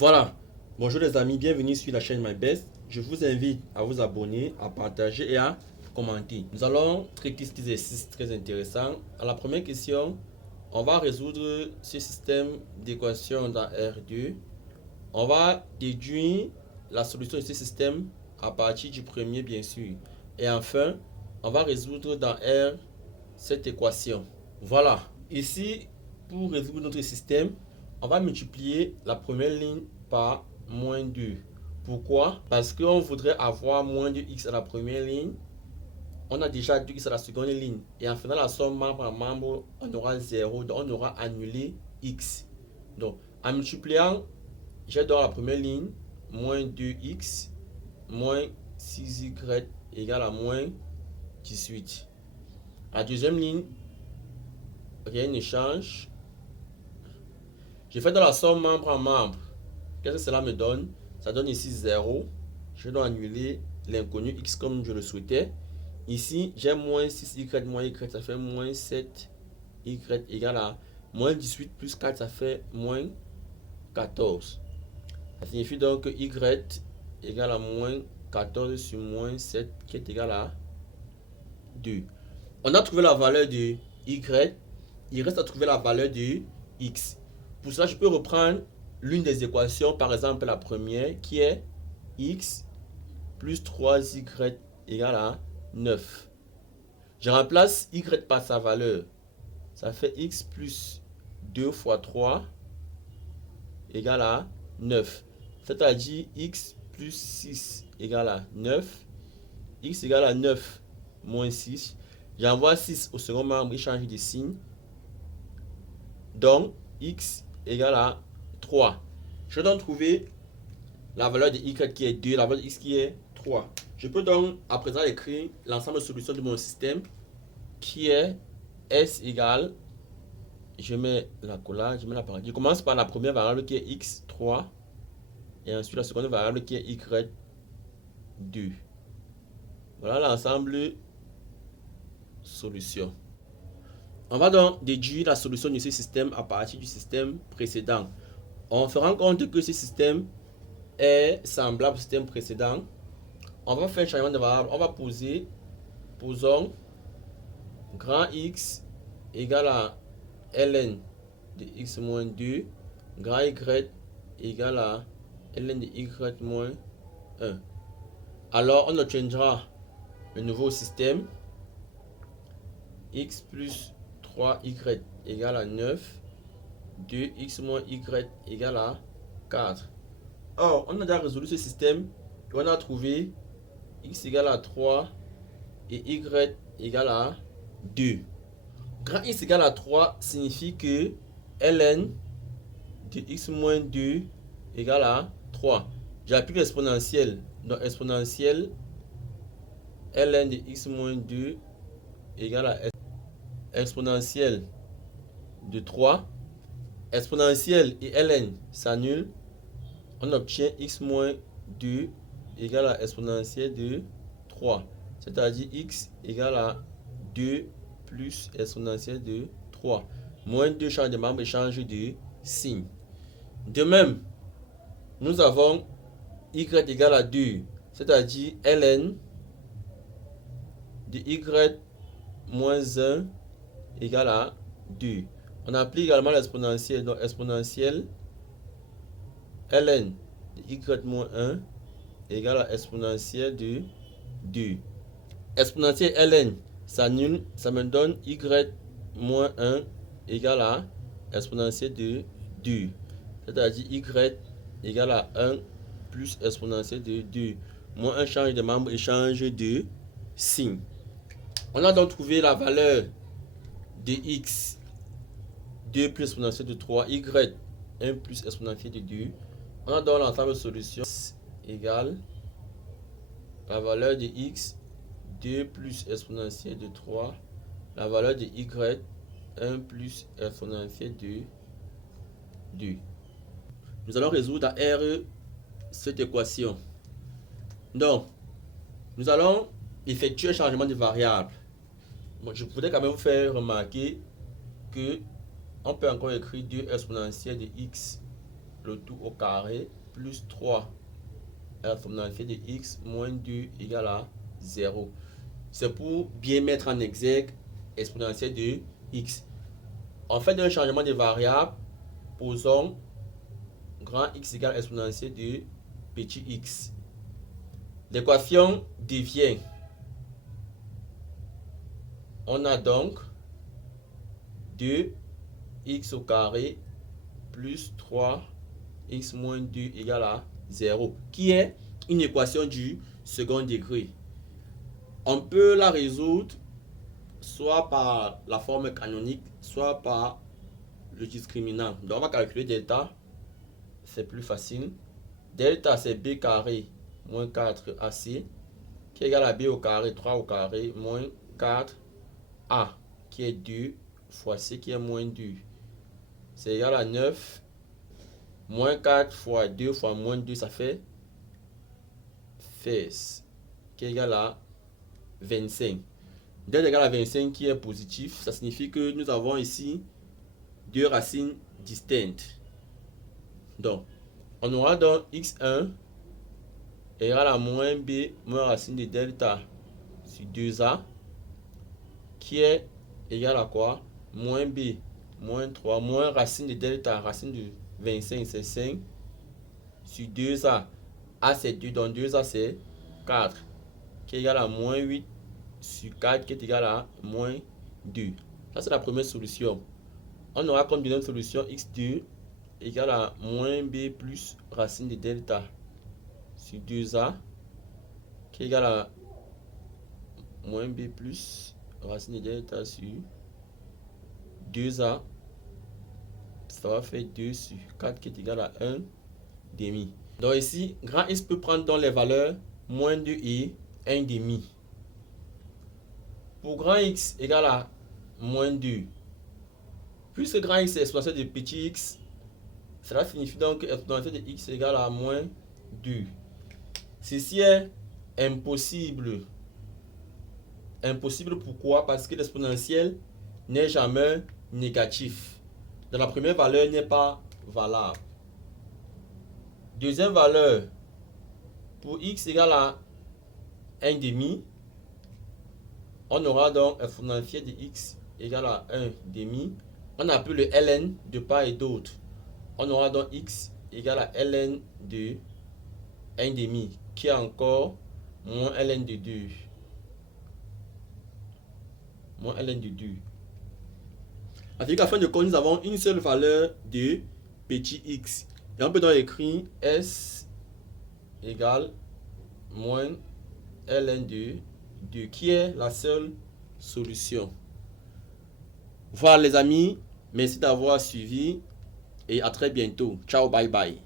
Voilà. Bonjour les amis, bienvenue sur la chaîne MyBest. Je vous invite à vous abonner, à partager et à commenter. Nous allons traiter cet exercice très intéressant. À la première question, on va résoudre ce système d'équation dans R2. On va déduire la solution de ce système à partir du premier, bien sûr. Et enfin, on va résoudre dans R cette équation. Voilà. Ici, pour résoudre notre système, on va multiplier la première ligne par moins 2. Pourquoi? Parce qu'on voudrait avoir moins de x à la première ligne. On a déjà 2x à la seconde ligne. Et en faisant la somme membre à membre, on aura 0. Donc, on aura annulé x. Donc, en multipliant, j'ai dans la première ligne moins 2x moins 6y égale à moins 18. La deuxième ligne, rien ne change. Je fais dans la somme membre à membre. Qu'est-ce que cela me donne? Ça donne ici 0. Je dois annuler l'inconnu x comme je le souhaitais. Ici, j'ai moins 6y moins y, ça fait moins 7y égale à moins 18 plus 4, ça fait moins 14. Ça signifie donc que y égale à moins 14 sur moins 7 qui est égal à 2. On a trouvé la valeur de y. Il reste à trouver la valeur de x. Pour cela, je peux reprendre l'une des équations, par exemple la première, qui est x plus 3y égale à 9. Je remplace y par sa valeur. Ça fait x plus 2 fois 3 égale à 9. C'est-à-dire x plus 6 égale à 9. X égale à 9 moins 6. J'envoie 6 au second membre, il change de signe. Donc, x égale à 3. Je dois trouver la valeur de y qui est 2, la valeur de x qui est 3. Je peux donc à présent écrire l'ensemble de solutions de mon système qui est S égale, je mets la collage, je mets la parenthèse. Je commence par la première variable qui est x, 3. Et ensuite la seconde variable qui est y, 2. Voilà l'ensemble solution. On va donc déduire la solution de ce système à partir du système précédent. On se rend compte que ce système est semblable au système précédent. On va faire un changement de variable. On va posons grand X égale à ln de x moins 2, grand Y égale à ln de y moins 1. Alors, on obtiendra le nouveau système x plus 3y égale à 9, 2x moins y égale à 4. Or, on a déjà résolu ce système et on a trouvé x égale à 3 et y égale à 2. Grand x égale à 3 signifie que ln de x moins 2 égale à 3. J'applique l'exponentielle. Donc, exponentielle ln de x moins 2 égale à exponentielle de 3. Exponentielle et ln s'annulent. On obtient x moins 2 égale à exponentielle de 3. C'est-à-dire x égale à 2 plus exponentielle de 3. Moins 2 change de membre et change de signe. De même, nous avons y égale à 2. C'est-à-dire ln de y moins 1 égale à 2. On applique également l'exponentielle. Donc exponentielle ln de y moins 1 égale à exponentielle de 2. Exponentielle ln s'annule, ça me donne y moins 1 égale à exponentielle de 2. C'est-à-dire y égale à 1 plus exponentielle de 2. Moins 1 change de membre et change de signe. On a donc trouvé la valeur de x, 2 plus exponentielle de 3, y, 1 plus exponentielle de 2. On a donc l'ensemble de solutions égale la valeur de x, 2 plus exponentielle de 3, la valeur de y, 1 plus exponentielle de 2. Nous allons résoudre à R cette équation. Donc, nous allons effectuer un changement de variable. Bon, je voudrais quand même vous faire remarquer que on peut encore écrire 2 exponentielle de x le tout au carré plus 3 exponentielle de x moins 2 égale à 0. C'est pour bien mettre en exergue exponentielle de x. En fait un changement de variable, posons grand X égale exponentielle de petit x. L'équation devient, on a donc 2x au carré plus 3x moins 2 égale à 0, qui est une équation du second degré. On peut la résoudre soit par la forme canonique, soit par le discriminant. Donc on va calculer delta, c'est plus facile. Delta c'est b carré moins 4ac qui est égal à b au carré 3 au carré moins 4a qui est 2 fois c qui est moins 2. C'est égal à 9 moins 4 fois 2 fois moins 2, ça fait 16 qui est égal à 25. Delta égal à 25 qui est positif, ça signifie que nous avons ici deux racines distinctes. Donc, on aura donc x1 égale à moins b moins racine de delta sur 2a qui est égal à quoi? Moins b moins 3 moins racine de delta, racine de 25 c'est 5 sur 2a. A c'est 2, donc 2a c'est 4 qui est égal à moins 8 sur 4 qui est égal à moins 2. Ça c'est la première solution. On aura comme deuxième solution x2 égale à moins b plus racine de delta sur 2a qui est égal à moins b plus racine de delta sur 2a. Ça va faire 2 sur 4 qui est égal à 1 demi. Donc ici, grand X peut prendre dans les valeurs moins 2 et 1 demi. Pour grand X égale à moins 2, puisque grand X est exponentielle de petit x, cela signifie donc que exponentielle de x égale à moins 2. Ceci est impossible. Impossible pourquoi? Parce que l'exponentielle n'est jamais négatif. Donc la première valeur n'est pas valable. Deuxième valeur, pour x égale à 1 demi, on aura donc exponentielle de x égale à 1 demi. On appelle le ln de part et d'autre. On aura donc x égale à ln de 1 demi, qui est encore moins ln de 2. Moins ln de 2. Avec la fin de compte, nous avons une seule valeur de petit x. Et on peut donc écrire s égale moins ln de 2, qui est la seule solution. Voilà les amis, merci d'avoir suivi et à très bientôt. Ciao, bye bye.